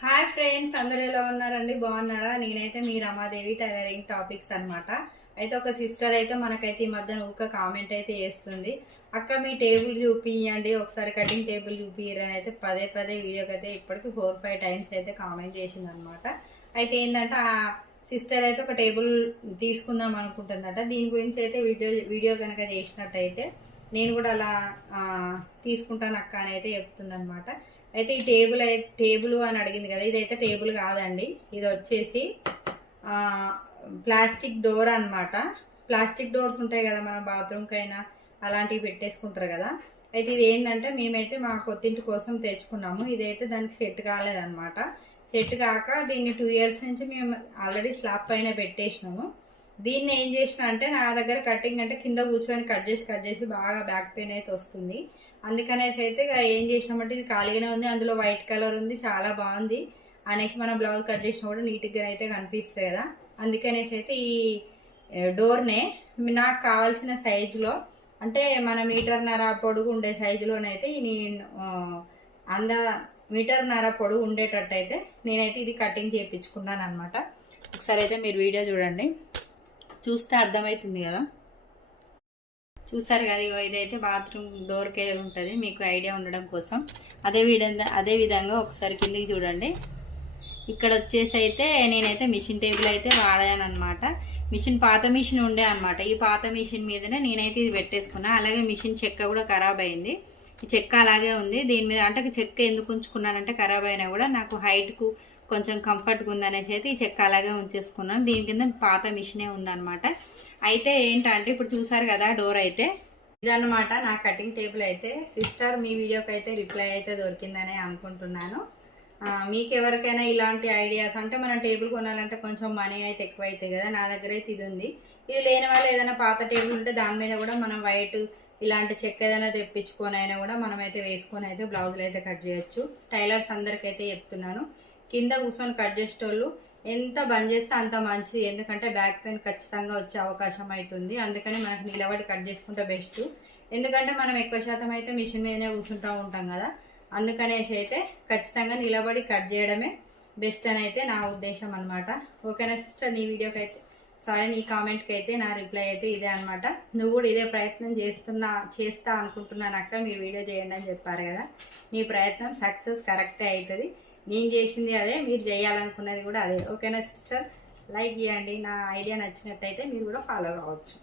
Hi friends అందరు ఎలా ఉన్నారండి? బాగున్నారా? నేనైతే మీ రమాదేవి టైలరింగ్ టాపిక్స్ అన్నమాట. అయితే ఒక సిస్టర్ అయితే మనకైతే ఈ మధ్యన ఊక కామెంట్ అయితే వేస్తుంది అక్క మీ టేబుల్ చూపియండి ఒకసారి కటింగ్ టేబుల్ చూపియరని అయితే పదే పదే వీడియోకి అయితే ఇప్పటికి ఫోర్ ఫైవ్ టైమ్స్ అయితే కామెంట్ చేసింది అనమాట అయితే ఏంటంటే ఆ సిస్టర్ అయితే ఒక టేబుల్ తీసుకుందాం అనుకుంటుందట. దీని గురించి అయితే వీడియో వీడియో కనుక చేసినట్టయితే నేను కూడా అలా తీసుకుంటాను అక్క అని అయితే చెప్తుందనమాట అయితే ఈ టేబుల్ టేబుల్ అని అడిగింది కదా ఇదైతే టేబుల్ కాదండి. ఇది వచ్చేసి ప్లాస్టిక్ డోర్ అనమాట ప్లాస్టిక్ డోర్స్ ఉంటాయి కదా మన బాత్రూమ్కి అయినా అలాంటివి పెట్టేసుకుంటారు కదా. అయితే ఇది ఏంటంటే మేమైతే మా కొత్తింటి కోసం తెచ్చుకున్నాము. ఇదైతే దానికి సెట్ కాలేదన్నమాట. సెట్ కాక దీన్ని టూ ఇయర్స్ నుంచి మేము ఆల్రెడీ స్లాబ్ పైన పెట్టేసినాము. దీన్ని ఏం చేసిన అంటే నా దగ్గర కటింగ్ అంటే కింద కూర్చొని కట్ చేసి కట్ చేసి బాగా బ్యాక్ పెయిన్ అయితే వస్తుంది. అందుకనేసి అయితే ఇక ఏం చేసినామంటే ఇది ఖాళీగానే ఉంది అందులో వైట్ కలర్ ఉంది చాలా బాగుంది అనేసి మనం బ్లౌజ్ కట్ చేసినా కూడా నీట్గా అయితే కనిపిస్తుంది కదా. అందుకనేసి అయితే ఈ డోర్నే నాకు కావాల్సిన సైజులో అంటే మన మీటర్న్నర పొడుగు ఉండే సైజులోనైతే ఈ నేను అంద మీటర్న్నర పొడుగు ఉండేటట్టు అయితే నేనైతే ఇది కటింగ్ చేయించుకున్నాను అనమాట ఒకసారి అయితే మీరు వీడియో చూడండి. చూస్తే అర్థమవుతుంది కదా? చూసారు కదా ఇగో ఇదైతే బాత్రూమ్ డోర్కే ఉంటుంది మీకు ఐడియా ఉండడం కోసం. అదే విధంగా అదే విధంగా ఒకసారి కిందికి చూడండి. ఇక్కడ వచ్చేసి అయితే నేనైతే మిషన్ టేబుల్ అయితే వాడాను అనమాట మిషన్ పాత మిషన్ ఉండే అనమాట ఈ పాత మిషన్ మీదనే నేనైతే ఇది పెట్టేసుకున్నా. అలాగే మిషన్ చెక్క కూడా ఖరాబ్ అయింది. ఈ చెక్క అలాగే ఉంది. దీని మీద అంటే చెక్క ఎందుకు ఉంచుకున్నానంటే ఖరాబ్ అయినా కూడా నాకు హైట్కు కొంచెం కంఫర్ట్గా ఉందనేసి అయితే ఈ చెక్క అలాగే ఉంచేసుకున్నాను. దీని కింద పాత మిషనే ఉందన్నమాట. అయితే ఏంటంటే ఇప్పుడు చూసారు కదా డోర్ అయితే. ఇదన్నమాట నా కటింగ్ టేబుల్ అయితే. సిస్టర్ మీ వీడియోకి అయితే రిప్లై అయితే దొరికిందనే అనుకుంటున్నాను. మీకు ఎవరికైనా ఇలాంటి ఐడియాస్ అంటే మనం టేబుల్ కొనాలంటే కొంచెం మనీ అయితే ఎక్కువ అవుతాయి కదా నా దగ్గర అయితే ఇది ఉంది. ఇది లేని వాళ్ళు ఏదైనా పాత టేబుల్ ఉంటే దాని మీద కూడా మనం వైట్ ఇలాంటి చెక్క ఏదైనా తెప్పించుకొని అయినా కూడా మనం అయితే వేసుకొని అయితే బ్లౌజులు అయితే కట్ చేయొచ్చు. టైలర్స్ అందరికైతే చెప్తున్నాను. కింద కూర్చొని కట్ చేసేటోళ్ళు ఎంత బంద్ చేస్తే అంత మంచిది. ఎందుకంటే బ్యాక్ పెయిన్ ఖచ్చితంగా వచ్చే అవకాశం అవుతుంది. అందుకని మనకు నిలబడి కట్ చేసుకుంటే బెస్ట్. ఎందుకంటే మనం ఎక్కువ శాతం అయితే మిషన్ మీదనే కూర్చుంటూ ఉంటాం కదా. అందుకనేసి అయితే ఖచ్చితంగా నిలబడి కట్ చేయడమే బెస్ట్ అని అయితే నా ఉద్దేశం అనమాట ఓకేనా సిస్టర్? నీ వీడియోకి అయితే సారీ నీ కామెంట్కి అయితే నా రిప్లై అయితే ఇదే అనమాట నువ్వు కూడా ఇదే ప్రయత్నం చేస్తున్నా చేస్తా అనుకుంటున్నాను అక్క మీరు వీడియో చేయండి అని చెప్పారు కదా. నీ ప్రయత్నం సక్సెస్ కరెక్టే అవుతుంది. నేను చేసింది అదే మీరు చేయాలనుకున్నది కూడా అదే. ఓకేనా సిస్టర్? లైక్ చేయండి. నా ఐడియా నచ్చినట్టయితే మీరు కూడా ఫాలో కావచ్చు